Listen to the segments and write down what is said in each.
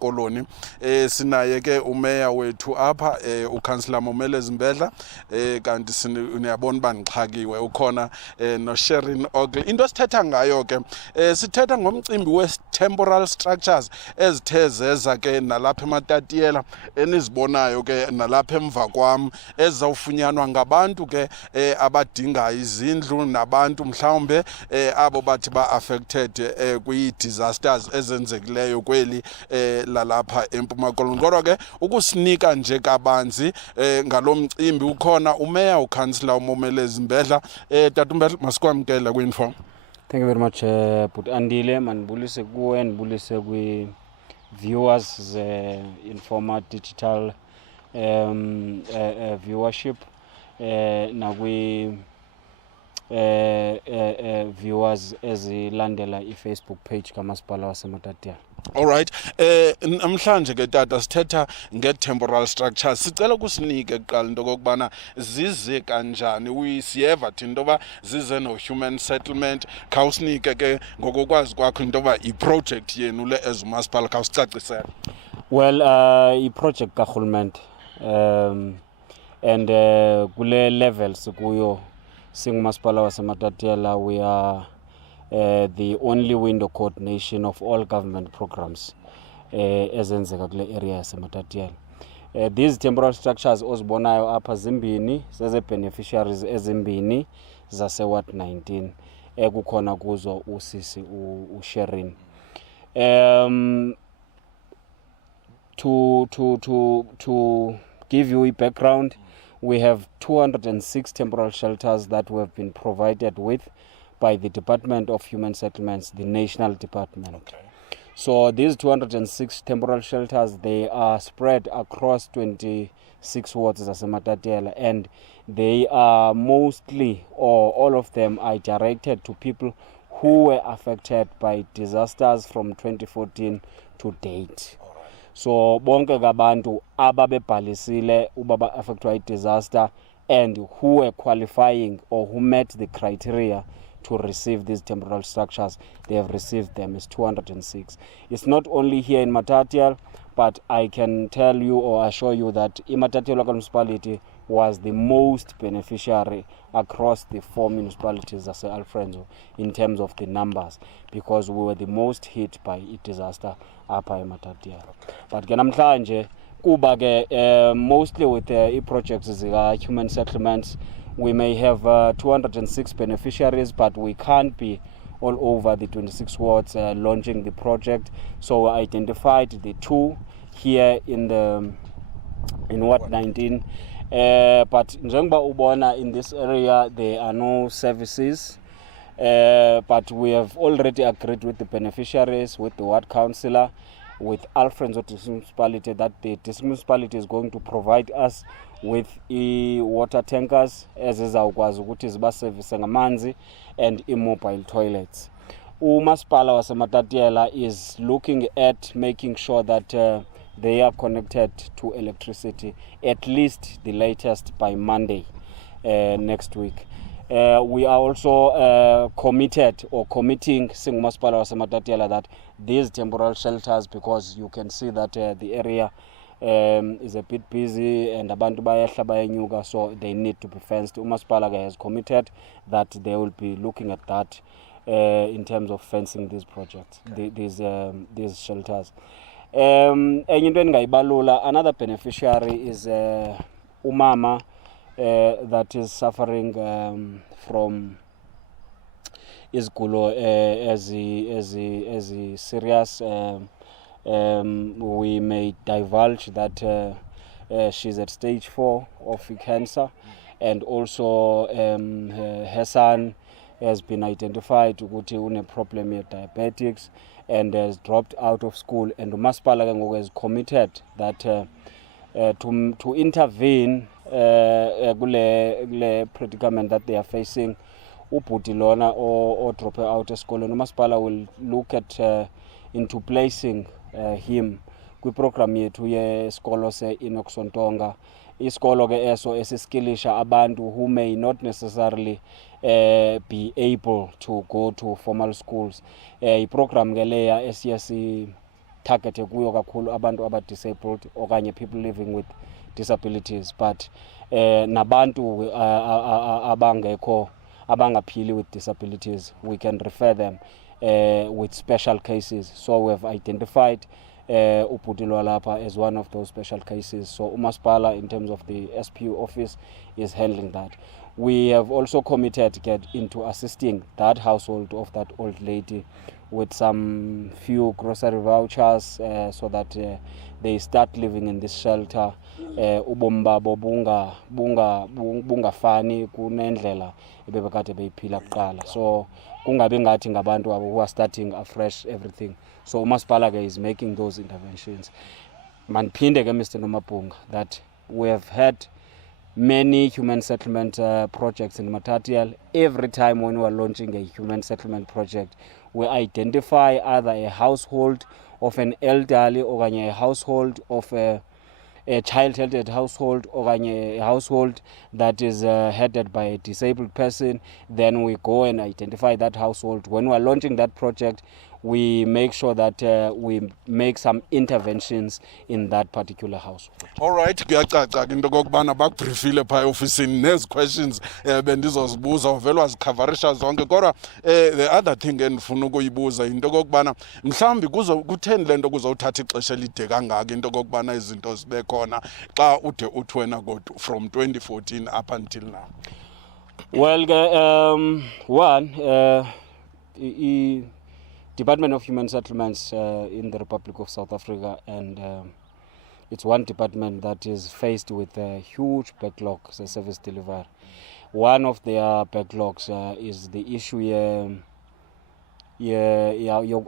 emakoloni. Sinaye ke umeya wethu apha ukansila Momele Zimbedla kanti uyabona banixhakiwe ukhona no Sherin Ogle. Into sithetha ngayo ke sithetha ngomcimbi we temporal structures ezithe zeza ke nalapha eMatatiele enizibonayo ke nalapha emva kwam ezawufunyanwa ngabantu ke abadinga izindlu nabantu mhlawumbe abo bathi ba affected kwi disasters ezenzekileyo kweli lalapha eMpuma Koloni. Kodwa ke ukusinika nje kabanzi ngalomcimbi ukhona umeya ukansila uMomele Zimbedla. Tata Mbedla masikwamkela kwi-info. Thank you very much, But Andile, manibulise kuwe, nibulise kwi viewers, informal digital viewership, na kwi viewers ezilandela i-Facebook page kamasipala waseMatatiele. All right. Namhlanje ke tata sithetha nge-temporal structures. Sicela kusinike kuqala into kokubana zize kanjani. Siyeva thina into yoba zize no-human settlement. Khawusinike ke ngokokwazi kwakho into yoba i-project yenu le ezumasipala khawusicacisele. Well, i-project karhulumente and kule levels kuyo singumasipala waseMatatiele we are the only window coordination of all government programs ezenzeka kule area yaseMatatiele. These temporal structures ozibonayo apha zimbini zeze-beneficiaries ezimbini zase-Ward 19 ekukhona kuzo usisi uSherin. To give you a background, we have 206 temporal shelters that we have been provided with by the Department of Human Settlements, the national department. Okay. So these 206 temporal shelters, they are spread across 26 wards as Matatiele, and they are mostly, or all of them, are directed to people who were affected by disasters from 2014 to date. So bonke gabantu ababebhalisile ubaba affected by disaster and who were qualifying or who met the criteria to receive these temporal structures, they have received them. It's 206. It's not only here in Matatiele, but I can tell you or assure you that Matatiele local municipality was the most beneficiary across the 4 municipalities as Alfredo in terms of the numbers, because we were the most hit by a disaster apha eMatatiele. But ke namhlanje kuba ke mostly with the projects zika human settlements, we may have 206 beneficiaries, but we can't be all over the 26 wards launching the project. So we identified the 2 here in Ward 19. But njengoba ubona in this area there are no services, but we have already agreed with the beneficiaries, with the ward councillor, with Alfredo municipality, that the district municipality is going to provide us with water tankers ezizawukwazi ukuthi zibaservice ngamanzi and immobile toilets. Umasipala waseMatatiele is looking at making sure that they are connected to electricity at least the latest by Monday next week. We are also committed or committing singumasipala waseMatatiele that these temporal shelters, because you can see that the area is a bit busy and abantu bayehla bayenyuka, so they need to be fenced. Umasipala has committed that they will be looking at that in terms of fencing these projects, these shelters. Enye into engayibalula, another beneficiary is umama that is suffering from isigulo as serious. We may divulge that she's at stage 4 of cancer, and also her son has been identified ukuthi une problem with diabetics and has dropped out of school, and umasipala is committed that to intervene kule predicament that they are facing. Ubhuti lona or drop out of school, and umasipala will look at into placing him kwi-program yethu yesikolo se-Inoxontonga. Isikolo ke eso esiskilisha abantu who may not necessarily be able to go to formal schools. I-program ke leya target kuyo kakhulu abantu aba-disabled okanye people living with disabilities, but nabantu abangaphili with disabilities, we can refer them with special cases. So we have identified Uputilwa lapha as one of those special cases. So uMasipala, in terms of the SPU office, is handling that. We have also committed to get into assisting that household of that old lady with some few grocery vouchers so that they start living in this shelter. Ubomi babo bungafani kunendlela ebebekade beyiphila kuqala. So kungabi ngathi ngabantu abo who are starting afresh everything. So uMasipala is making those interventions. Manphinde ke Mr. Nomabhunga that we have had many human settlement projects in Matatiele. Every time when we are launching a human settlement project, we identify either a household of an elderly or a household of a child-headed household or a household that is headed by a disabled person. Then we go and identify that household. When we are launching that project, we make sure that we make some interventions in that particular household. All right, kuyacaca into kokubana bakubriefile phaya ofisini nezi questions bendizozibuza uvele wazikavarisha zonke, kodwa the other thing endifuna ukuyibuza into kokubana mhlawumbi kutheni le nto kuzowuthatha ixesha elide kangaka into kokubana izinto zibe khona xa ude uthi wena kodwa from 2014 up until now? Well, Department of Human Settlements in the Republic of South Africa, and it's one department that is faced with a huge backlog, the service delivery. One of their backlogs is the issue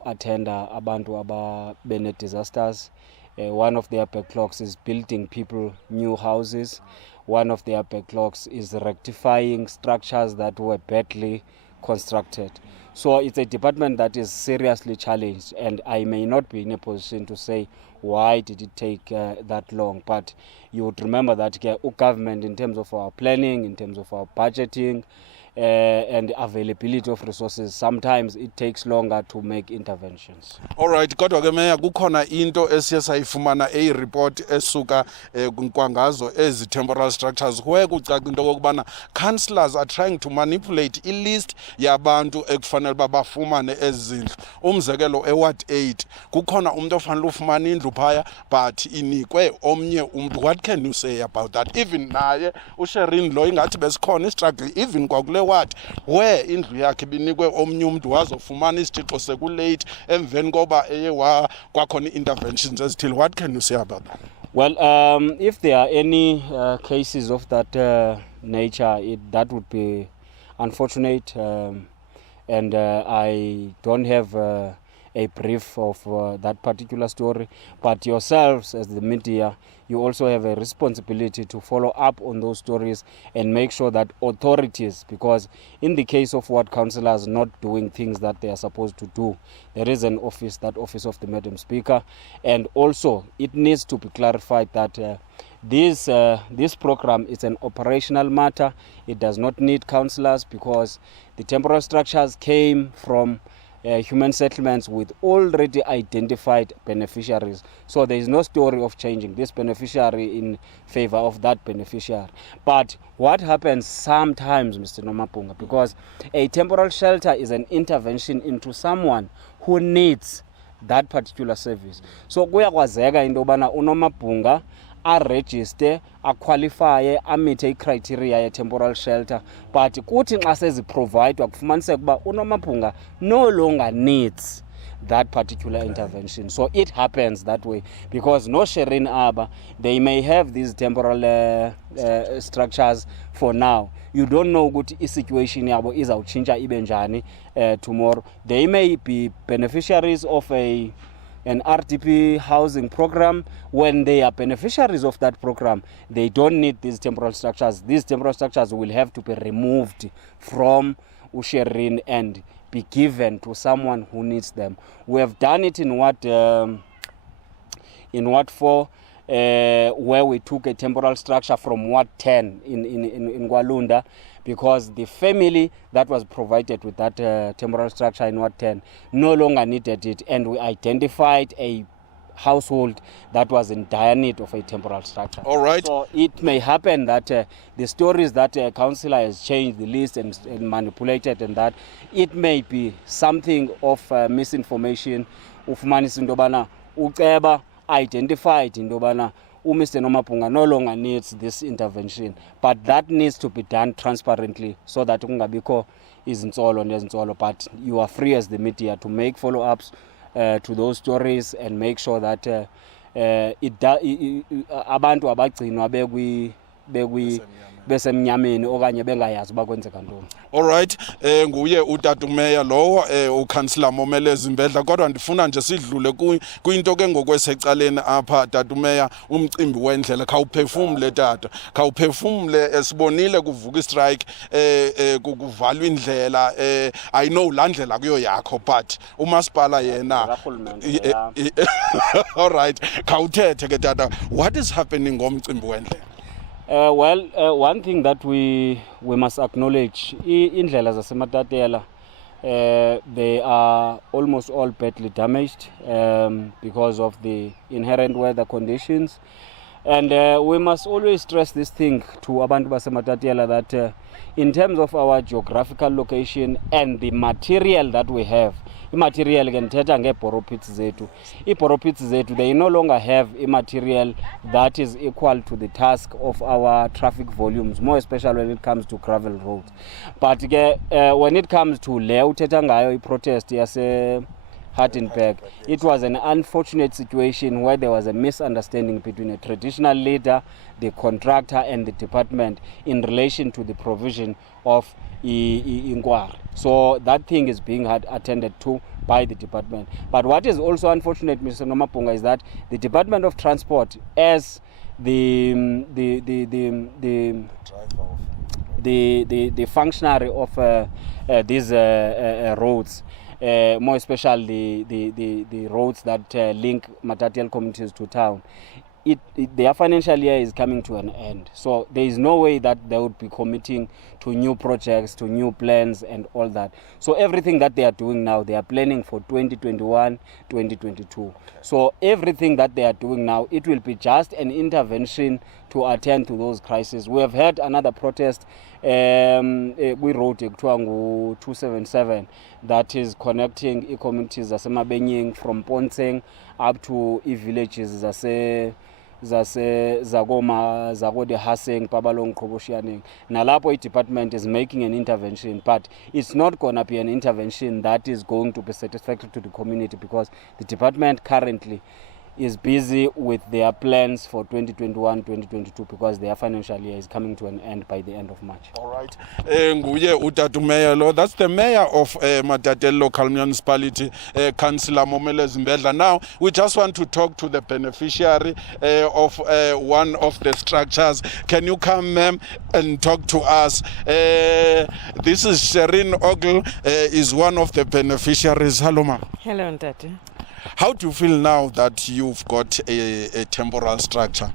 attender abantu ababene disasters. One of their backlogs is building people new houses. One of their backlogs is rectifying structures that were badly constructed. So it's a department that is seriously challenged, and I may not be in a position to say why did it take that long, but you would remember that government, in terms of our planning, in terms of our budgeting, and availability of resources, sometimes it takes longer to make interventions. All right, kodwa ke meya kukhona into esiye sayifumana report esuka kwangazo ezi temporal structures where kucaca into kokubana councillors are trying to manipulate ilist yabantu ekufanele bafumane ezindlu. Umzekelo eward 8 kukhona umuntu ofanele ufumana indlu phaya but inikwe omnye umuntu. What can you say about that? Even naye uSherin lo ingathi besikhona istruggle even kwakule ward where indlu yakhe binikwe omnye umuntu wazofumana isithixo sekulate emveni koba kwakhona interventions ezithile. What can you say about that? Well, if there are any cases of that nature, that would be unfortunate, and I don't have a brief of that particular story, but yourselves as the media, you also have a responsibility to follow up on those stories and make sure that authorities, because in the case of what councillors not doing things that they are supposed to do, there is an office, that office of the Madam Speaker, and also it needs to be clarified that this program is an operational matter. It does not need councillors because the temporal structures came from human settlements with already identified beneficiaries. So there is no story of changing this beneficiary in favor of that beneficiary. But what happens sometimes, Mr. Nomabhunga, because a temporal shelter is an intervention into someone who needs that particular service. So kuyakwazeka into bana uNomabhunga a-register, a-qualify, a-meet i-criteria ye-temporal shelter, but kuthi nxa seziprovidwa kufumaniseka ukuba uNomabhunga no longer needs that particular intervention. So it happens that way because no Sherin Aba, they may have these temporal structures for now. You don't know what situation yabo izawutshintsha ibe njani tomorrow. They may be beneficiaries of an RDP housing program. When they are beneficiaries of that program, they don't need these temporal structures. These temporal structures will have to be removed from Usherin and be given to someone who needs them. We have done it in Ward 4, where we took a temporal structure from Ward 10 in Gwalunda, because the family that was provided with that temporal structure in Ward 10 no longer needed it, and we identified a household that was in dire need of a temporal structure. All right. So it may happen that the stories that a councillor has changed the list and manipulated, and that it may be something of misinformation. Ufumanisa into yobana uceba identified into yobana Mr. Nomapunga no longer needs this intervention, but that needs to be done transparently so that kungabikho izintsolo nezintsolo. But you are free as the media to make follow-ups to those stories and make sure that abantu abagcinwa besemnyameni okanye bengayazi uba kwenzeka ntoni. All right, nguye utata umeya lowo ukansila Momelezi Mbedla, kodwa ndifuna nje sidlule kuyinto ke ngokwesecaleni apha tata umeya, umcimbi wendlela. Khawuphefumle tata, khawuphefumle. Sibonile kuvuka istrike, kuvalwa indlela. I know laa ndlela kuyo yakho, but umasipala yena. All right, khawuthethe ke tata, what is happening ngomcimbi wendlela? One thing that we must acknowledge, indlela zaseMatatiele, they are almost all badly damaged because of the inherent weather conditions. And we must always stress this thing to abantu baseMatatiele that in terms of our geographical location and the material that we have, immaterial ngenthetha ngeebhoro pits zethu. Iibhoro pits zethu, they no longer have a material that is equal to the task of our traffic volumes, more especially when it comes to gravel roads. But when it comes to le uthetha ngayo i-protest yase Hartenberg, it was an unfortunate situation where there was a misunderstanding between a traditional leader, the contractor and the department in relation to the provision of inquiry. So that thing is being attended to by the department. But what is also unfortunate, Mr. Nomapunga, is that the Department of Transport, as the functionary of these roads, more especially the roads that link Matatiele communities to town, their financial year is coming to an end. So there is no way that they would be committing to new projects, to new plans and all that. So everything that they are doing now, they are planning for 2021, 2022. Okay. So everything that they are doing now, it will be just an intervention to attend to those crises. We have had another protest, we wrote ekuthiwa 277, that is connecting communities zasemabenying from Ponseng up to villages zakoma zakode Haseng Pabalong Koboshianing. Nalapo department is making an intervention, but it's not going to be an intervention that is going to be satisfactory to the community, because the department currently is busy with their plans for 2021-2022 because their financial year is coming to an end by the end of March. All right. Nguye utata mayor lo, that's the mayor of Matatiele local municipality, Councillor Momelezi Mbedla. Now we just want to talk to the beneficiary of one of the structures. Can you come, ma'am, and talk to us? This is Sherin Ogle, is one of the beneficiaries. Hello, ma'am. Hello, Ntate. How do you feel now that you've got a temporal structure?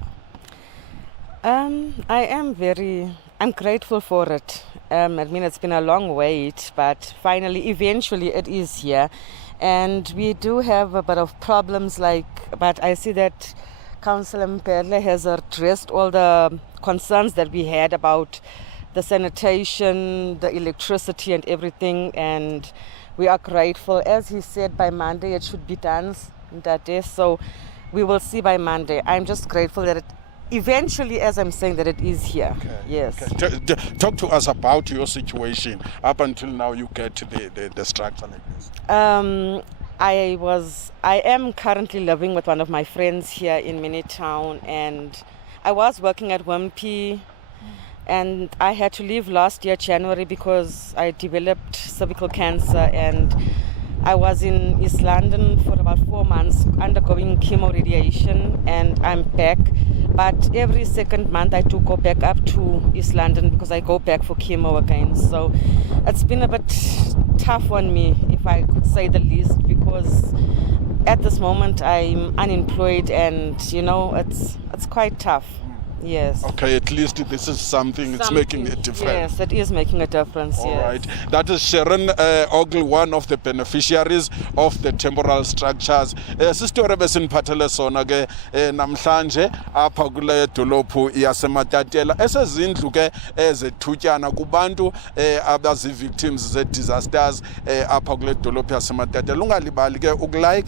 I'm grateful for it. I mean, it's been a long wait, but finally, eventually it is here. And we do have a bit of problems, but I see that Councillor Mperle has addressed all the concerns that we had about the sanitation, the electricity and everything, and we are grateful. As he said, by Monday it should be done that day, so we will see by Monday. I'm just grateful that it eventually, as I'm saying, that it is here. Okay. Yes. Okay. Talk to us about your situation up until now you get to the structure like this. I am currently living with one of my friends here in Minitown, and I was working at WMP. And I had to leave last year, January, because I developed cervical cancer, and I was in East London for about 4 months undergoing chemo radiation, and I'm back. But every second month I do go back up to East London because I go back for chemo again. So it's been a bit tough on me, if I could say the least, because at this moment I'm unemployed, and it's quite tough. Yes. Okay, at least this is something, it's making a difference. Yes, it is making a difference. All yes. right. That is Sharon Ogle, one of the beneficiaries of the temporal structures. Sister besiniphathele sona ke namhlanje apha kule dolophu yaseMatatiele esezindlu ke ezethutyana kubantu abazi victims ze disasters apha kule dolophu yaseMatatiele. Ungalibali ke ukulike